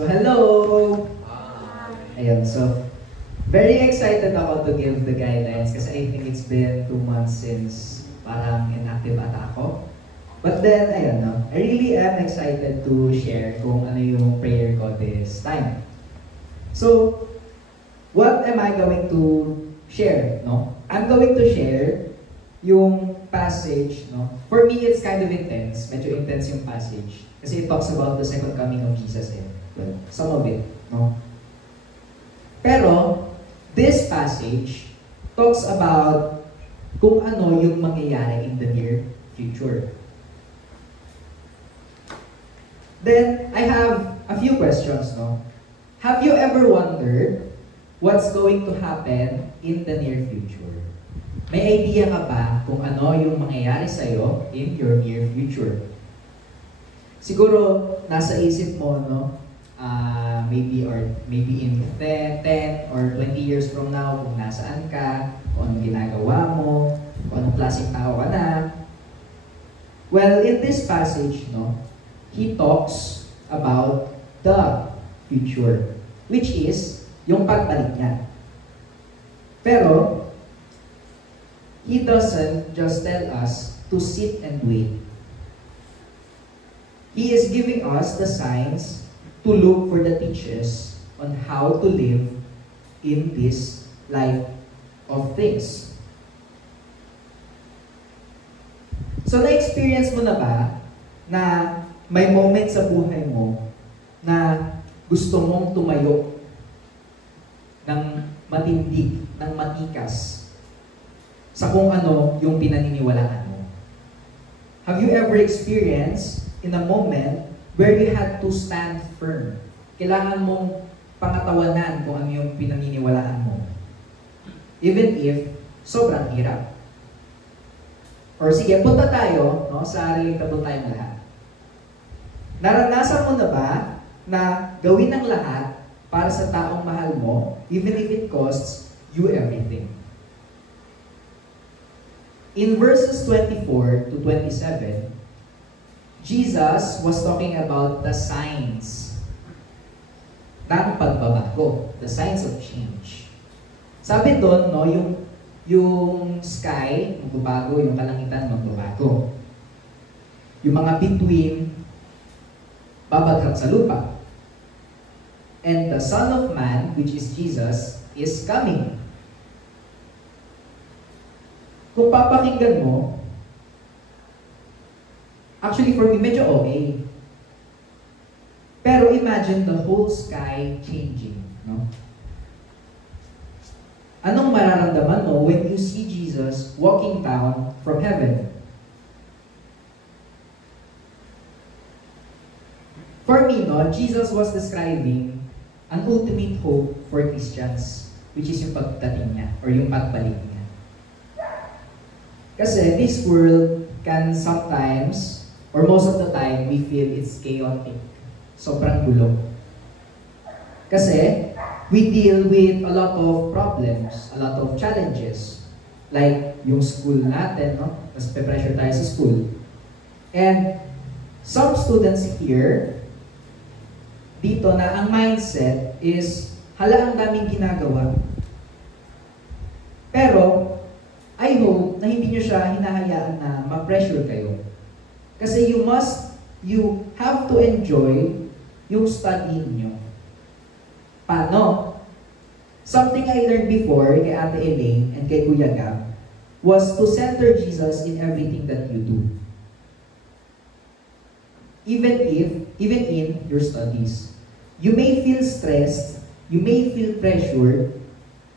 So, hello! Ayun, so, very excited ako to give the guidelines kasi I think it's been 2 months since parang inactive ata ako. But then, ayun, no, I really am excited to share kung ano yung prayer ko this time. So, what am I going to share, no? I'm going to share yung passage, no? For me, it's kind of intense. Medyo intense yung passage. Kasi it talks about the second coming of Jesus and well, some of it, no? Pero, this passage talks about kung ano yung mangyayari in the near future. Then, I have a few questions, no? Have you ever wondered what's going to happen in the near future? May idea ka ba kung ano yung mangyayari sa'yo in your near future? Siguro, nasa isip mo, no? Maybe in 10 or 20 years from now, kung nasaan ka, kung anong ginagawa mo, kung anong klaseng tao ka na. Well, in this passage, no, he talks about the future, which is yung pagbalik niya. Pero, he doesn't just tell us to sit and wait. He is giving us the signs to look for the teachers on how to live in this life of things. So, na-experience mo na ba na may moment sa buhay mo na gusto mong tumayo ng matindig, ng matikas sa kung ano yung pinaniniwalaan mo? Have you ever experienced in a moment where you had to stand firm? Kailangan mong pangatawanan kung ano yung pinaniniwalaan mo. Even if sobrang hirap. Or sige, punta tayo, no, sa relatable tayong lahat. Naranasan mo na ba na gawin ang lahat para sa taong mahal mo, even if it costs you everything? In verses 24 to 27, Jesus was talking about the signs ng pagbabago, the signs of change. Sabi doon, no, yung sky, magbabago, yung kalangitan, magbabago. Yung mga between, babagsak sa lupa. And the Son of Man, which is Jesus, is coming. Kung papakinggan mo, actually, for me, medyo okay. Pero imagine the whole sky changing, no? Anong mararamdaman mo when you see Jesus walking down from heaven? For me, no, Jesus was describing an ultimate hope for Christians, which is yung pagdating niya, or yung pagbalik niya. Kasi this world can sometimes, or most of the time, we feel it's chaotic. Sobrang gulo. Kasi, we deal with a lot of problems, a lot of challenges. Like, yung school natin, no? Mas pe-pressure tayo sa school. And, some students here, dito na ang mindset is, hala, ang daming ginagawa. Pero, I hope na hindi nyo siya hinahayaan na ma-pressure kayo. Kasi you have to enjoy yung study nyo. Paano? Something I learned before kay Ate Elaine and kay Kuya Gab was to center Jesus in everything that you do. Even in your studies. You may feel stressed, you may feel pressured,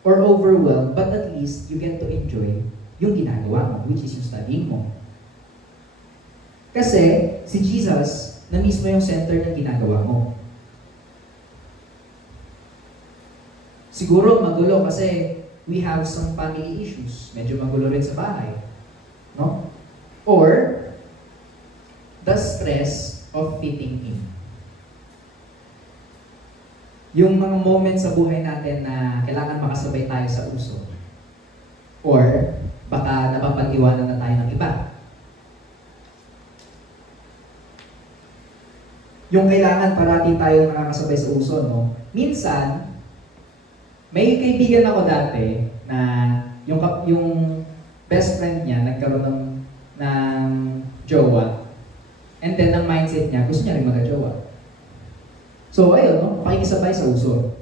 or overwhelmed, but at least you get to enjoy yung ginagawa mo, which is yung studying mo. Kasi, si Jesus, na mismo yung center ng ginagawa mo. Siguro magulo kasi we have some family issues. Medyo magulo rin sa bahay. No? Or, the stress of fitting in. Yung mga moments sa buhay natin na kailangan makasabay tayo sa uso. Or, baka napapag-iwanan na tayo ng iba. yung kailangan parati tayong nakakasabay sa uso, no? Minsan, may kaibigan ako dati na yung best friend niya nagkaroon ng jowa. And then, ang mindset niya, gusto niya rin magka-jowa. So, ayun, no? Pakikisabay sa uso.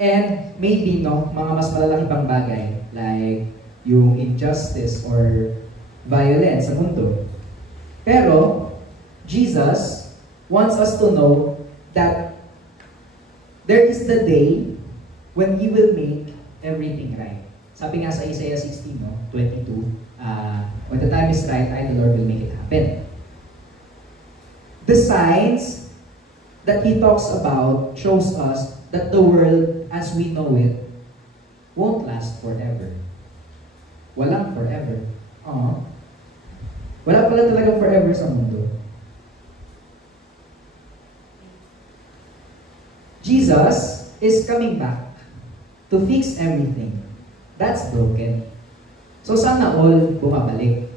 And maybe, no, mga mas malalaki pang bagay, like yung injustice or violence sa mundo. Pero, Jesus wants us to know that there is the day when He will make everything right. Sabi nga sa Isaiah 16, no, 22, when the time is right, I, the Lord, will make it happen. The signs that He talks about shows us that the world as we know it won't last forever. Walang forever. Wala pala talagang forever sa mundo. Jesus is coming back to fix everything that's broken. So sana all bumabalik.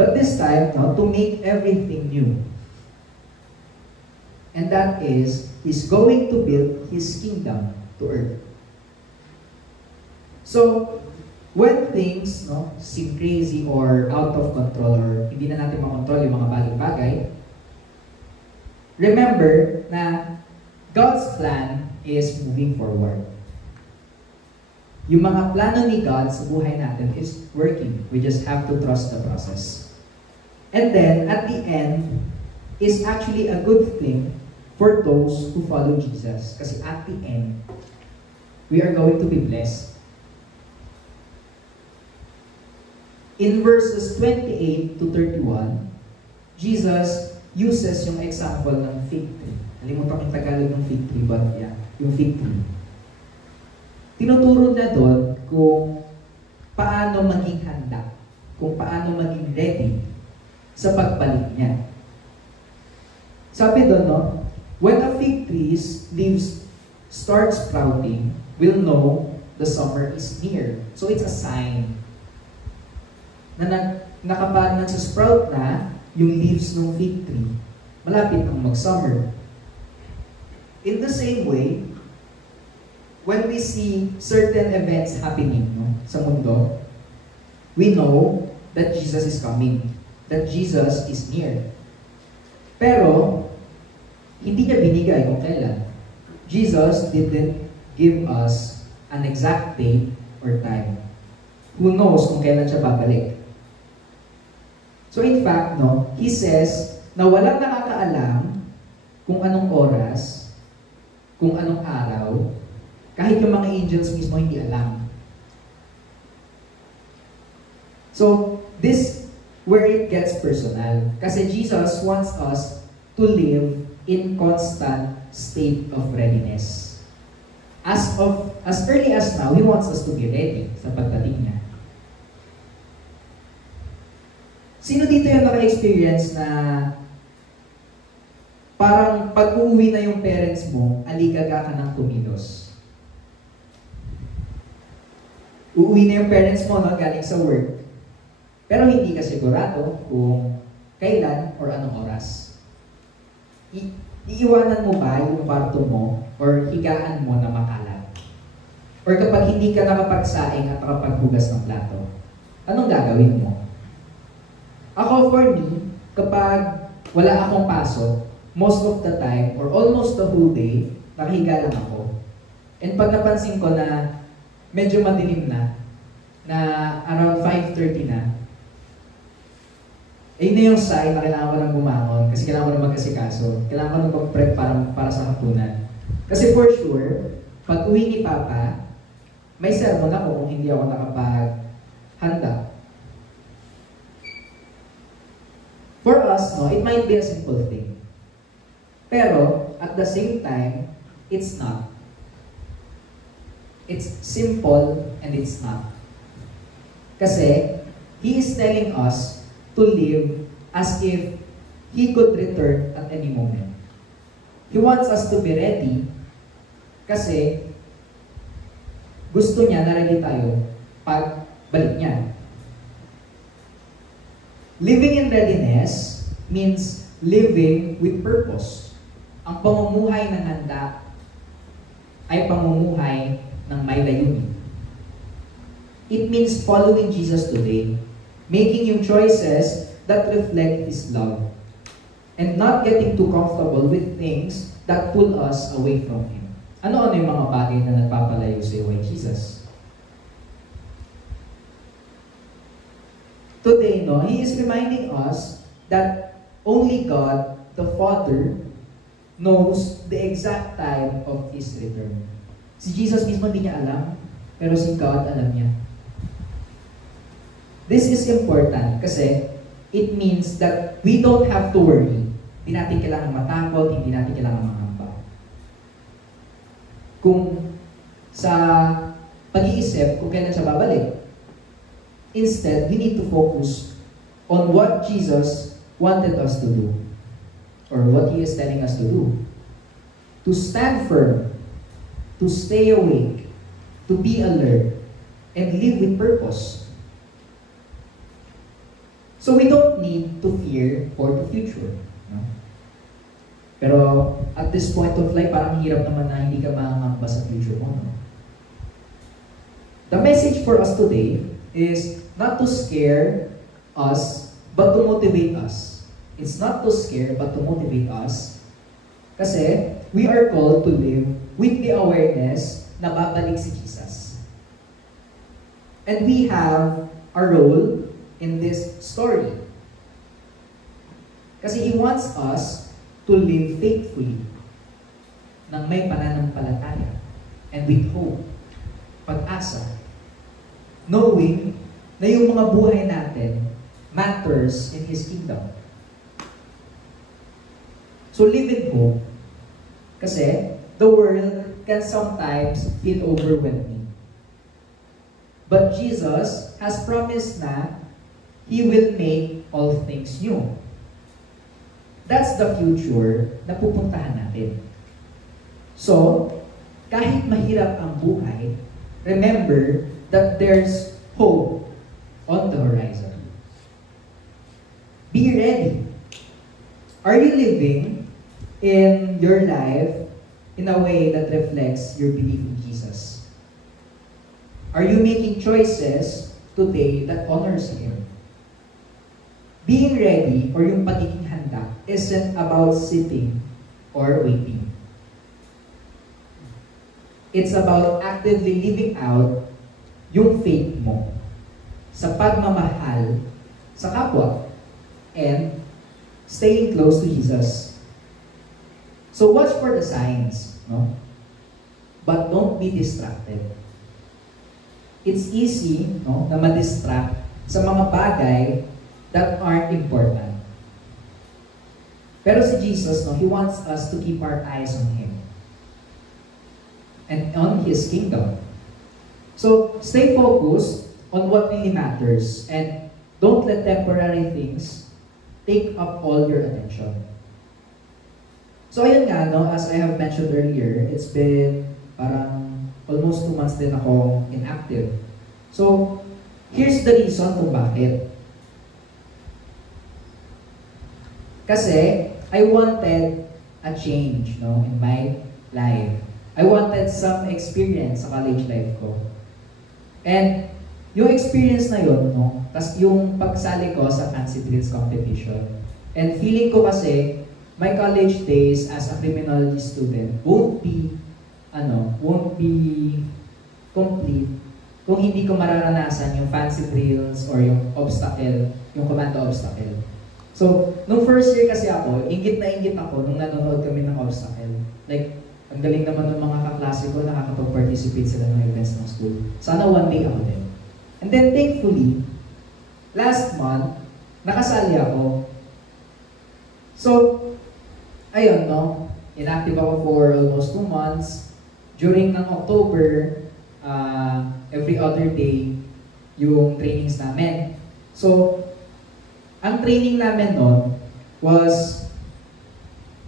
But this time, no, to make everything new. And that is, He's going to build His kingdom to earth. So, when things, no, seem crazy or out of control or hindi na natin makontrol yung mga bagay-bagay, remember na God's plan is moving forward. Yung mga plano ni God sa buhay natin is working. We just have to trust the process. And then, at the end, is actually a good thing for those who follow Jesus. Kasi at the end, we are going to be blessed. In verses 28 to 31, Jesus uses yung example ng fig tree. Nalimutan ko yung Tagalog ng fig tree, but yeah, yung fig tree. Tinuturo niya doon kung paano maging handa, kung paano maging ready sa pagbalik niya. Sabi doon, no, when a fig tree's leaves start sprouting, we'll know the summer is near. So it's a sign na kapag nagsasprout na yung leaves ng fig tree, malapit ang mag-summer. In the same way, when we see certain events happening, no, sa mundo, we know that Jesus is coming, that Jesus is near. Pero, hindi niya binigay kung kailan. Jesus didn't give us an exact date or time. Who knows kung kailan siya babalik? So in fact, no, He says na walang nakakaalam kung anong oras, kung anong araw, kahit yung mga angels mismo hindi alam. So, this where it gets personal. Kasi Jesus wants us to live in constant state of readiness. As early as now, He wants us to be ready sa pagdating niya. Sino dito yung naka-experience na parang pag-uwi na yung parents mo, aligaga ka ng kumilos? Uuwi na yung parents mo, no, galing sa work. Pero hindi ka sigurado kung kailan or anong oras. Iiwanan mo ba yung kwarto mo or higaan mo na makalat? Or kapag hindi ka nakapagsaing at nakapaghugas ng plato, anong gagawin mo? Ako, for me, kapag wala akong pasok, most of the time, or almost the whole day, nakahiga lang ako. And pag napansin ko na medyo madilim na around 5:30 na, ayun na yung sign na kailangan ko nang bumangon kasi kailangan ko nang mag-asikaso. Kailangan ko nang mag-prep para sa hapunan. Kasi for sure, pag uwi ni Papa, may sermon ako kung hindi ako nakapaghanda. For us, no, it might be a simple thing. Pero, at the same time, it's not. It's simple and it's not. Kasi, He is telling us to live as if He could return at any moment. He wants us to be ready kasi gusto niya na ready tayo pag balik niya. Living in readiness means living with purpose. Ang pamumuhay ng handa ay pamumuhay ng may layunin. It means following Jesus today, making yung choices that reflect His love, and not getting too comfortable with things that pull us away from Him. Ano-ano yung mga bagay na nagpapalayo sa iyo kay Jesus? Today, He is reminding us that only God, the Father, knows the exact time of His return. Si Jesus mismo hindi niya alam, pero si God alam niya. This is important kasi it means that we don't have to worry. Hindi natin kailangan matakot, hindi natin kailangan mangamba. Kung sa pag-iisip kung kailan siya babalik. Instead, we need to focus on what Jesus wanted us to do, or what He is telling us to do. To stand firm, to stay awake, to be alert, and live with purpose. So we don't need to fear for the future. No? Pero at this point of life, parang hirap naman na hindi ka mangangamba sa future mo. No? The message for us today is not to scare us, but to motivate us. It's not to scare, but to motivate us. Kasi we are called to live with the awareness na babalik si Jesus. And we have a role in this story. Kasi He wants us to live faithfully nang may pananampalataya and with hope, pag-asa, knowing na yung mga buhay natin matters in His kingdom. So live in hope. Kasi the world can sometimes feel overwhelming. But Jesus has promised na He will make all things new. That's the future na pupuntahan natin. So, kahit mahirap ang buhay, remember that there's hope on the horizon. Be ready. Are you living in your life in a way that reflects your belief in Jesus? Are you making choices today that honors Him? Being ready, or yung pagiging handa, isn't about sitting or waiting. It's about actively living out yung faith mo sa pagmamahal sa kapwa and staying close to Jesus. So watch for the signs, no? But don't be distracted. It's easy, no, na ma-distract sa mga bagay that aren't important. Pero si Jesus, no, He wants us to keep our eyes on Him and on His kingdom. So stay focused on what really matters and don't let temporary things take up all your attention. So ayun nga, no, as I have mentioned earlier, it's been parang almost 2 months din ako inactive. So here's the reason kung bakit. Kasi I wanted a change, no, in my life. I wanted some experience sa college life ko. And yung experience na yun, no, tas yung pagsali ko sa Fancy Drills competition. And feeling ko kasi, my college days as a criminology student won't be complete kung hindi ko mararanasan yung Fancy Drills or yung obstacle, yung commando obstacle. So, nung first year kasi ako, ingit ako nung nanonood kami ng obstacle. Like, ang galing naman ng mga kaklase ko, nakakapag-participate sila ng events ng school. Sana one day ako din. And then thankfully, last month, nakasali ako. So, ayun, no? Inactive ako for almost 2 months. During ng October, every other day, yung trainings namin. So, ang training namin noon was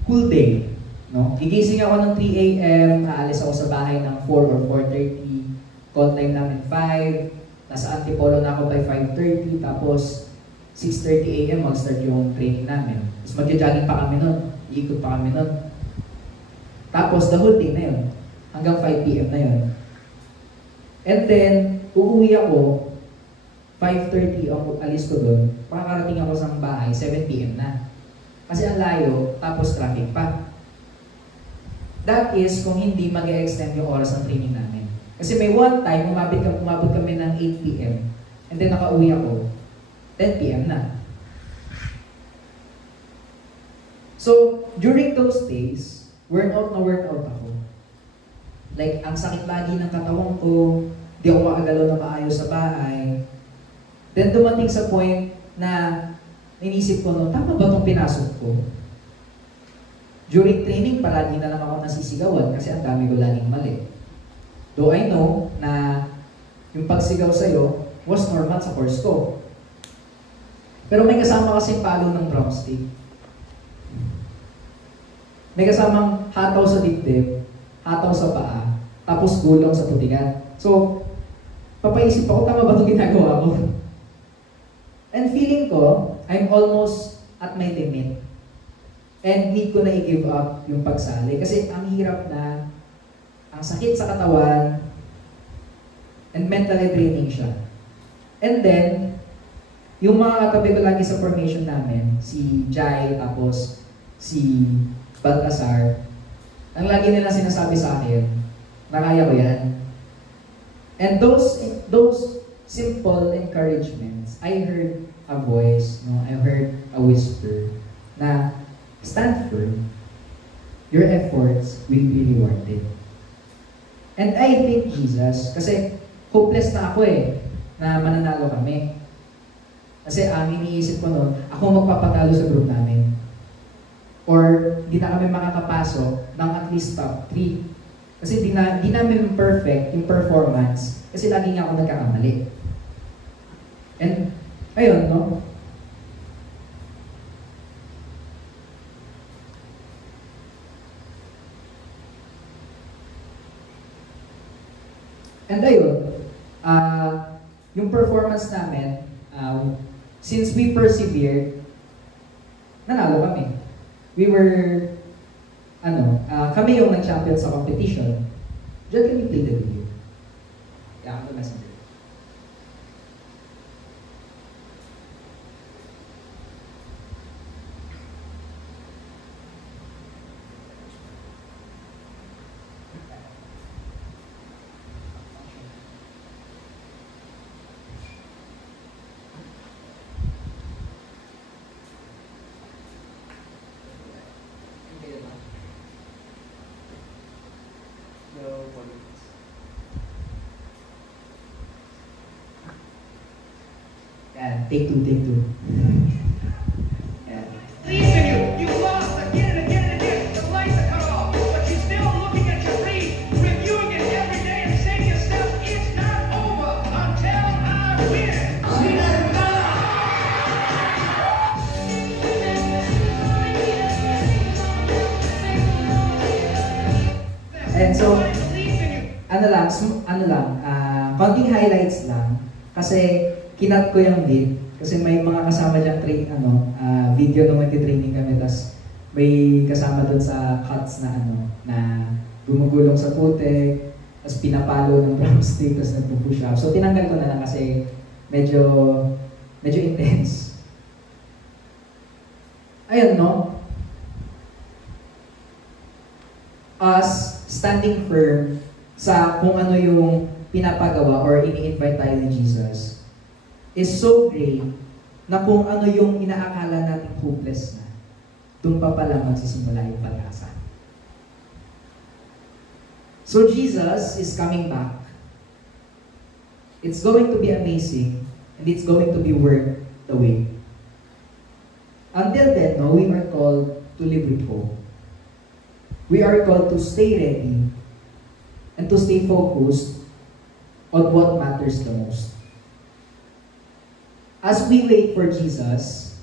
full day. No? Gigising ako ng 3 a.m., aalis ako sa bahay ng 4 or 4:30, call time namin 5, nasa Antipolo na ako by 5:30, tapos 6:30 a.m. mag-start yung training namin. Tapos magja-jogging pa kami nun. Iikot pa kami nun. Tapos the whole day na yun. Hanggang 5 p.m. na yun. And then, uuwi ako, 5:30 ang alis ko doon. Makakarating ako sa bahay, 7 p.m. na. Kasi ang layo, tapos traffic pa. That is kung hindi mag-extend yung oras ng training namin. Kasi may one time, umabot kami ng 8 p.m. And then nakauwi ako, 10 p.m. na. So, during those days, workout na workout ako. Like, ang sakit lagi ng katawan ko, di ako makagalaw na maayos sa bahay. Then dumating sa point na inisip ko, no, tama ba itong pinasok ko? During training, palagi na lang ako nasisigawan kasi ang dami ko laging mali. Though I know na yung pagsigaw sa'yo was normal sa course ko. Pero may kasama kasing palo ng drumstick. May kasamang hataw sa dibdib, hataw sa paa, tapos gulong sa putikan. So, papaisip ako, tama ba itong ginagawa ko? And feeling ko, I'm almost at my limit. And need ko na i-give up yung pagsali. Kasi ang hirap na, ang sakit sa katawan, and mentally draining siya. And then, yung mga katabi ko lagi sa formation namin, si Jai, tapos si Baltasar, ang lagi nila sinasabi sa akin, nakaya ko yan. And those simple encouragements, I heard a voice, no? I heard a whisper na stand firm. Your efforts will be rewarded. And I thank Jesus kasi hopeless na ako na mananalo kami. Kasi ang iniisip ko noon, ako magpapatalo sa group namin. Or di na kami makakapasok ng at least top 3. Kasi di namin perfect yung performance kasi lagi nga ako nagkakamali. And, ayun, no? And ayun, yung performance namin, since we persevered, nanalo kami. We were, kami yung nag-champion sa competition. Diyan can you play the video? Yeah, I'm the messenger. Yeah, take two. Yeah. You lost again and again and again. The lights are cut off, but you're still looking at your read, reviewing it every day and saying to yourself, it's not over until I win. And so, konting highlights lang kasi kinat ko yung lead kasi may mga kasama diyang video nung magti-training kami, tas may kasama doon sa cuts na gumugulong sa putek, tas pinapalo ng drumstick, tas nagpo-push up. So tinanggal ko na lang kasi medyo intense. Ayun, no? Us standing firm sa kung ano yung pinapagawa or ini-invite tayo ni Jesus is so great na kung ano yung inaakala natin hopeless na, doon pa pala magsisimula yung pag-asa. So Jesus is coming back. It's going to be amazing and it's going to be worth the wait. Until then, no, we are called to live with hope. We are called to stay ready and to stay focused on what matters the most. As we wait for Jesus,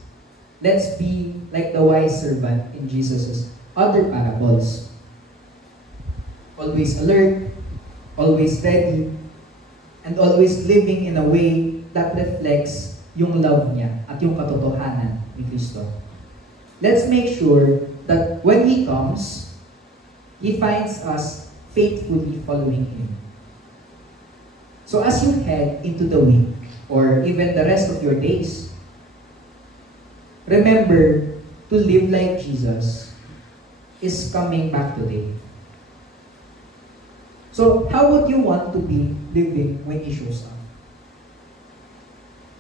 let's be like the wise servant in Jesus' other parables. Always alert, always ready, and always living in a way that reflects yung love niya at yung katotohanan ni Kristo. Let's make sure that when He comes, He finds us faithfully following Him. So as you head into the week, or even the rest of your days, remember to live like Jesus is coming back today. So how would you want to be living when He shows up?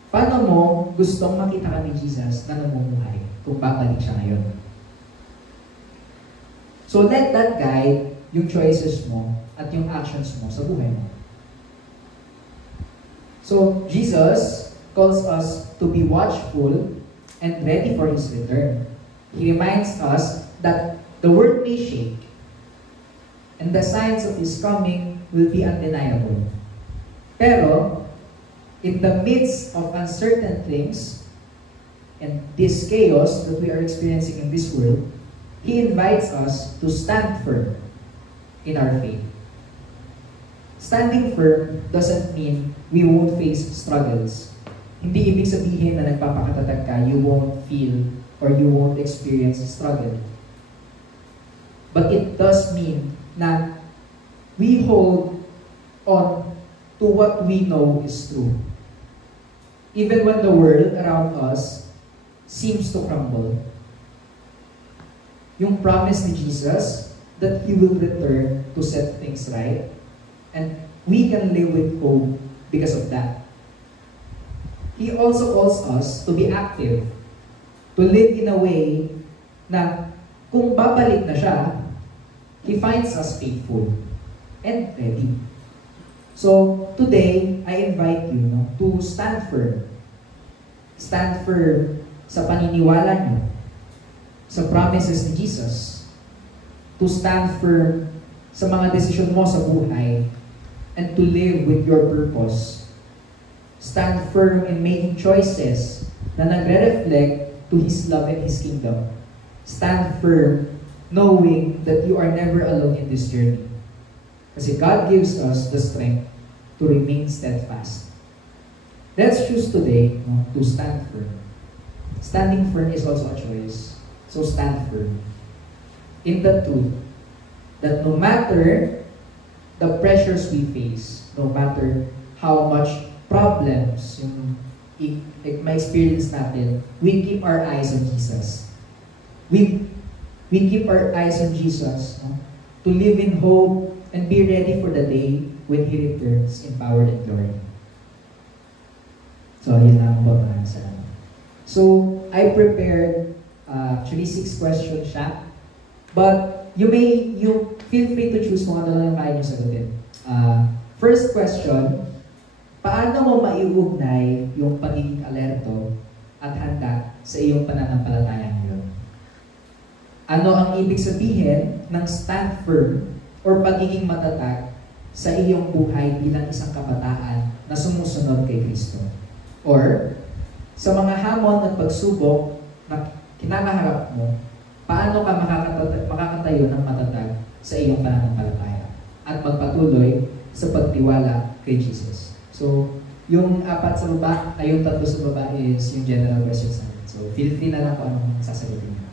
Paano mo gustong makita ka ni Jesus na namumuhay kung babalik siya ngayon? So let that guide yung choices mo at yung actions mo sa buhay mo. So Jesus calls us to be watchful and ready for His return. He reminds us that the world may shake and the signs of His coming will be undeniable. Pero, in the midst of uncertain things and this chaos that we are experiencing in this world, He invites us to stand firm in our faith. Standing firm doesn't mean we won't face struggles. Hindi ibig sabihin na nagpapakatatag ka, you won't feel or you won't experience struggle. But it does mean na we hold on to what we know is true. Even when the world around us seems to crumble. Yung promise ni Jesus that He will return to set things right. And we can live with hope because of that. He also calls us to be active, to live in a way na kung babalik na siya, He finds us faithful and ready. So, today, I invite you to stand firm. Stand firm sa paniniwala niyo, sa promises ni Jesus. To stand firm sa mga desisyon mo sa buhay and to live with your purpose. Stand firm in making choices na nagre-reflect to His love and His kingdom. Stand firm knowing that you are never alone in this journey. Kasi God gives us the strength to remain steadfast. Let's choose today to stand firm. Standing firm is also a choice. So stand firm in the truth that no matter the pressures we face, no matter how much problems yung ma-experience natin, we keep our eyes on Jesus. We keep our eyes on Jesus to live in hope and be ready for the day when He returns in power and glory. So, yun lang po. Maraming salamat. So, I prepared actually 6 questions siya. But you feel free to choose kung ano lang kaya nyo sagutin. First question, paano mo maiugnay yung pagiging alerto at handa sa iyong pananampalataya ngayon? Ano ang ibig sabihin ng stand firm or pagiging matatag sa iyong buhay bilang isang kabataan na sumusunod kay Kristo? Or, sa mga hamon at pagsubok na kinakaharap mo, paano ka makakatayo ng matatag sa iyong pananampalataya at magpatuloy sa pagtiwala kay Jesus? So, yung 4 sa baba, yung 3 sa baba is yung general questions natin. So, feel free na lang kung anong sasagutin niyo.